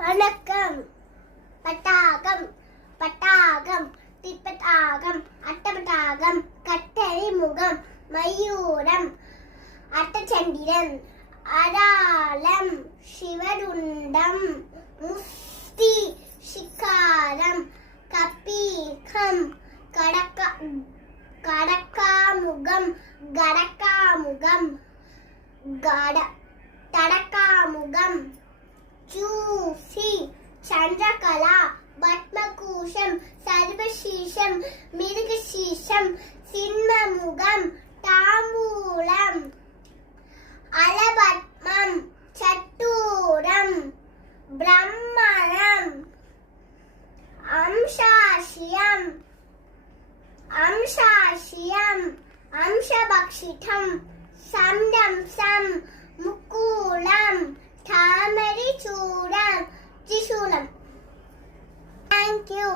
வணக்கம். பட்டாகம் பட்டாகம் திப்பட்டாகம் அட்டப்பட்டாகம் கட்டளை முகம் மயூரம் அட்டச்சந்திரன் அடாலம் சிவருண்டம் முஸ்தி சிக்காரம் கபீகம் கடக்காமுகம் கடக்காமுகம் தடக்காமுகம் ஜூசி சந்திரகலா பத்மகூஷம் சர்வசீஷம் மிருகசீஷம் சிம்மமுகம் தாம்பூலம் அலபத்மம் சட்டூரம் பிரம்மணம் அம்சாசியம் அம்சபக்ஷிதம் சம்தம்சம் முக்கூலம் தாமரை சூடம் திசூலம். Thank you.